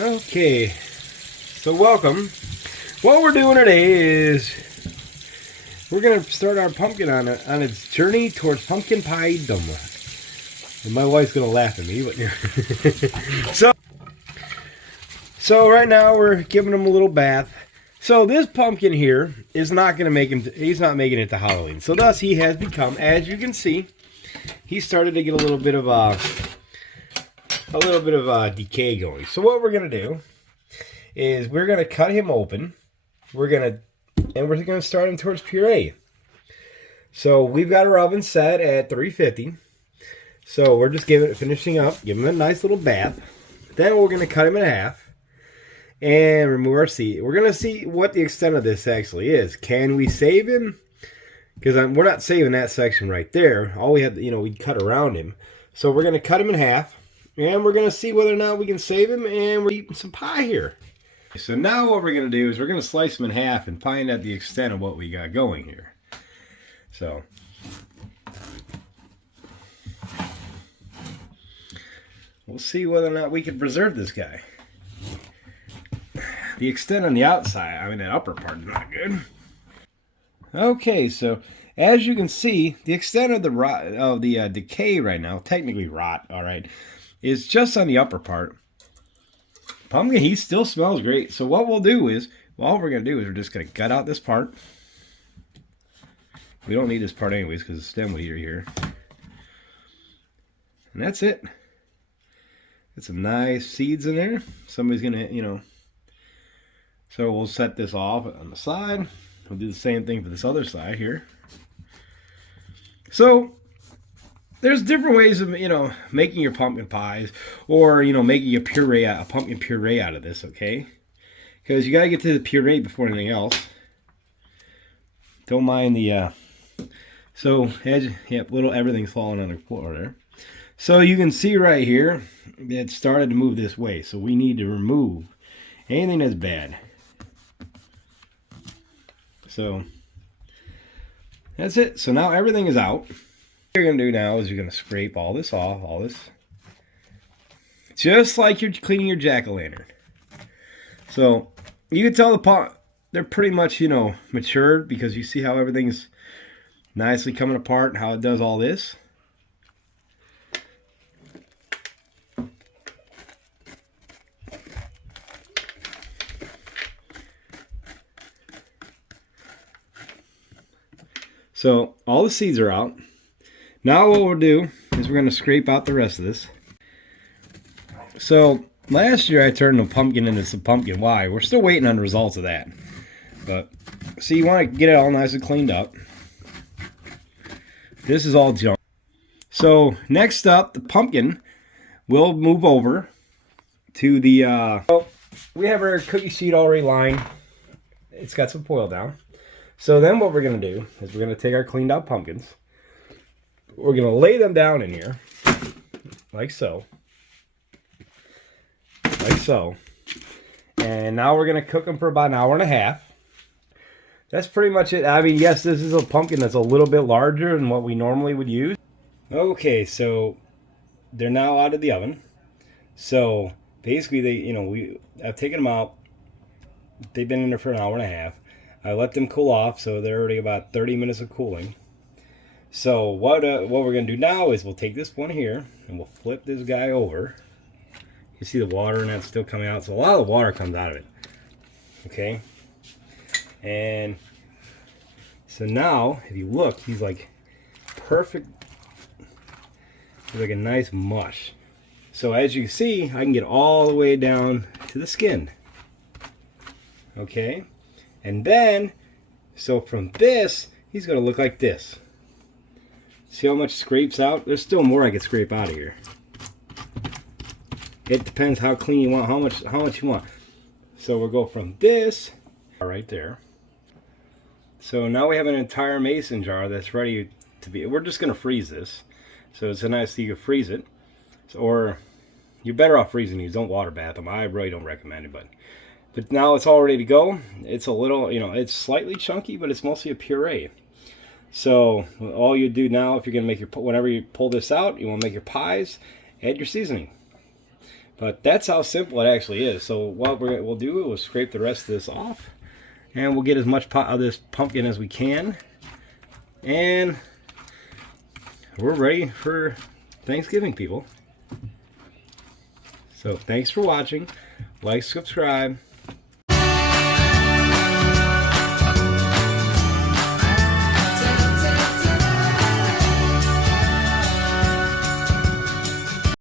Okay, so welcome. What we're doing today is we're gonna start our pumpkin on its journey towards pumpkin pie-dom. And my wife's gonna laugh at me, but so right now we're giving him a little bath. So this pumpkin here is not gonna make him. He's not making it to Halloween. So thus he has become, as you can see, he started to get a little bit of decay going. So what we're gonna do is we're gonna cut him open. We're gonna start him towards puree. So we've got our oven set at 350. So we're just finishing up, giving him a nice little bath. Then we're gonna cut him in half and remove our seed. We're gonna see what the extent of this actually is. Can we save him? Because we're not saving that section right there. All we had, we cut around him. So we're gonna cut him in half. And we're going to see whether or not we can save him, and we're eating some pie here. So now what we're going to do is we're going to slice him in half and find out the extent of what we got going here. So we'll see whether or not we can preserve this guy. The extent on the outside, that upper part is not good. Okay, so as you can see, the extent of the decay right now, technically rot, all right, is just on the upper part. Pumpkin, he still smells great. So what we're going to do is we're just going to gut out this part. We don't need this part anyways because the stem will here. And that's it. Get some nice seeds in there. Somebody's going to, So we'll set this off on the side. We'll do the same thing for this other side here. So there's different ways of, making your pumpkin pies or, making a pumpkin puree out of this, okay? Because you got to get to the puree before anything else. Don't mind the, everything's falling on the floor there. So you can see right here, it started to move this way. So we need to remove anything that's bad. So that's it. So now everything is out. What you're going to do now is you're going to scrape all this off, just like you're cleaning your jack-o'-lantern. So you can tell they're pretty much, matured because you see how everything's nicely coming apart and how it does all this. So all the seeds are out. Now what we'll do is we're going to scrape out the rest of this. So last year I turned the pumpkin into some pumpkin. Why? We're still waiting on the results of that. But see, you want to get it all nice and cleaned up. This is all junk. So next up, the pumpkin will move over to the... we have our cookie sheet already lined. It's got some foil down. So then what we're going to do is we're going to take our cleaned out pumpkins. We're going to lay them down in here, like so. Like so. And now we're going to cook them for about an hour and a half. That's pretty much it. Yes, this is a pumpkin that's a little bit larger than what we normally would use. Okay, so they're now out of the oven. So basically, I've taken them out. They've been in there for an hour and a half. I let them cool off, so they're already about 30 minutes of cooling. So what we're going to do now is we'll take this one here and we'll flip this guy over. You see the water and that's still coming out. So a lot of the water comes out of it. Okay. And so now, if you look, he's like perfect. He's like a nice mush. So as you see, I can get all the way down to the skin. Okay. And then, so from this, he's going to look like this. See how much scrapes out? There's still more I could scrape out of here. It depends how clean you want, how much you want. So we'll go from this right there. So now we have an entire mason jar that's ready to be. We're just going to freeze this. So it's a nice thing you can freeze it. Or you're better off freezing these. Don't water bath them. I really don't recommend it, but now it's all ready to go. It's a little, it's slightly chunky, but it's mostly a puree. So all you do now, if you're going to make whenever you pull this out, you want to make your pies, add your seasoning. But that's how simple it actually is. So what we'll do is scrape the rest of this off, and we'll get as much of this pumpkin as we can, and we're ready for Thanksgiving, people. So thanks for watching. Like, subscribe.